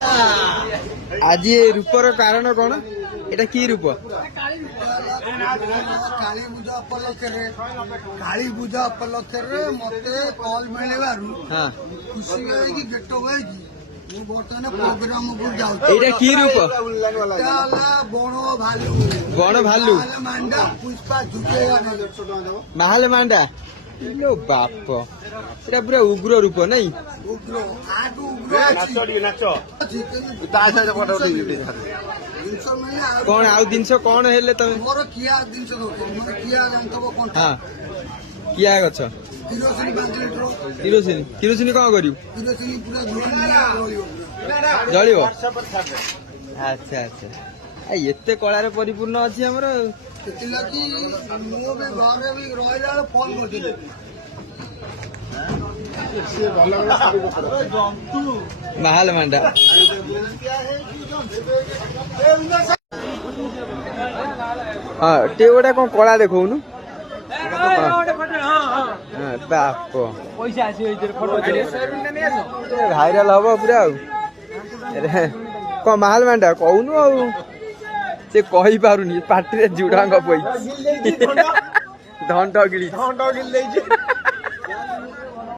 आज ये रूपर कारण कौन एटा की रूप काली पूजा उपलक्षे मते कॉल मिले हाँ खुशी होगी गेट होगी बर्तमान प्रोग्राम को जाऊँ एटा की रूप बण बण भालू भालू मांडा पुष्पा झुकेगा महल मांडा लो बाप एटा पूरा उग्र रूप नहीं उग्र आठू उग्र कौन आउ जिनस कौन हेले तमे मोर किया जिनस मोर किया जानथबो कोन हाँ किया गछ किरोसिन 5 लीटर किरोसिन किरोसिन कौन करियो किरोसिन पूरा झुकिया जलियो अच्छा अच्छा एते कलार परिपूर्ण अछि हमर ସେଥିଲାଗି ମୁଁ ବି ଘରେ ବି ରହିଲା ବେଳେ ଫୋନ କରିଥିଲି महल मांडा हाँ टे गोटा कौन कला देखौनु बाप भाइराल हम पूरा कौन महल मांडा कहूनु आ से कही पारुनी पार्टी जुड़ांग पई धंड गिली